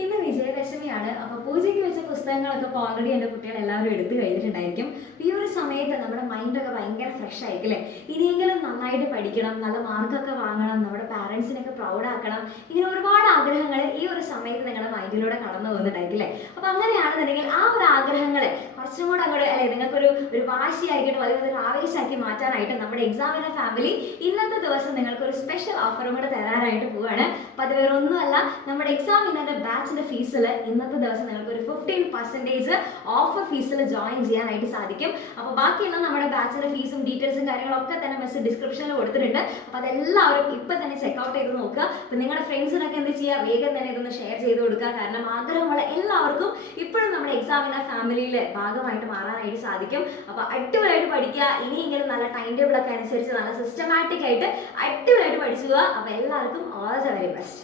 ഇന്ന് വിജയദശമിയാണ്. അപ്പോൾ പൂജയ്ക്ക് വെച്ച പുസ്തകങ്ങളൊക്കെ ഇപ്പോൾ ഓൾറെഡി എൻ്റെ കുട്ടികൾ എല്ലാവരും എടുത്തു കഴിഞ്ഞിട്ടുണ്ടായിരിക്കും. ഈ ഒരു സമയത്ത് നമ്മുടെ മൈൻഡൊക്കെ ഭയങ്കര ഫ്രഷ് ആയിരിക്കും അല്ലേ? ഇനിയെങ്കിലും നന്നായിട്ട് പഠിക്കണം, നല്ല മാർക്കൊക്കെ വാങ്ങണം, നമ്മുടെ പാരൻസിനൊക്കെ പ്രൗഡാക്കണം, ഇങ്ങനെ ഒരുപാട് ആഗ്രഹങ്ങൾ ഈ ഒരു സമയത്ത് നിങ്ങളുടെ മൈൻഡിലൂടെ കടന്നു പോകുന്നുണ്ടായിരിക്കും അല്ലേ? അപ്പോൾ അങ്ങനെയാണെന്നുണ്ടെങ്കിൽ ആ ഒരു ആഗ്രഹങ്ങൾ കുറച്ചും കൂടെ അങ്ങോട്ട് അല്ലെ നിങ്ങൾക്കൊരു വാശിയായിക്കോട്ടെ, അല്ലെങ്കിൽ ഒരു ആവേശമാക്കി മാറ്റാനായിട്ട് നമ്മുടെ എക്സാമിനർ ഫാമിലി ഇന്നത്തെ ദിവസം നിങ്ങൾക്കൊരു സ്പെഷ്യൽ ഓഫറും കൂടെ തരാനായിട്ട് പോവുകയാണ്. അപ്പോൾ അത് വേറെ ഒന്നുമല്ല, നമ്മുടെ എക്സാമിനറിൻ്റെ ബാച്ചിൻ്റെ ഫീസിൽ ഇന്നത്തെ ദിവസം നിങ്ങൾക്ക് ഒരു 15% ഓഫർ ഫീസിൽ ജോയിൻ ചെയ്യാനായിട്ട് സാധിക്കും. അപ്പോൾ ബാക്കിയുള്ള നമ്മുടെ ബാച്ചിൻ്റെ ഫീസും ഡീറ്റെയിൽസും കാര്യങ്ങളൊക്കെ തന്നെ മെസ്സേജ് ഡിസ്ക്രിപ്ഷനിൽ കൊടുത്തിട്ടുണ്ട്. അപ്പോൾ അതെല്ലാവരും ഇപ്പം തന്നെ ചെക്കൗട്ട് ചെയ്ത് നോക്കുക. അപ്പോൾ നിങ്ങളുടെ ഫ്രണ്ട്സിനൊക്കെ എന്ത് ചെയ്യുക, വേഗം തന്നെ ഇതൊന്ന് ഷെയർ ചെയ്ത് കൊടുക്കുക. കാരണം ആഗ്രഹമുള്ള എല്ലാവർക്കും ഇപ്പോഴും നമ്മുടെ എക്സാമിനർ ഫാമിലിയിൽ ഭാഗമായിട്ട് മാറാനായിട്ട് സാധിക്കും. അപ്പോൾ അടിപൊളിയായിട്ട് പഠിക്കുക. ഇനിയെങ്കിലും നല്ല ടൈം ടേബിൾ ഒക്കെ അനുസരിച്ച് നല്ല സിസ്റ്റമാറ്റിക് ആയിട്ട് അടിപൊളിയായിട്ട് പഠിച്ചു. അപ്പോൾ എല്ലാവർക്കും ഓൾ ദ വെരി ബെസ്റ്റ്.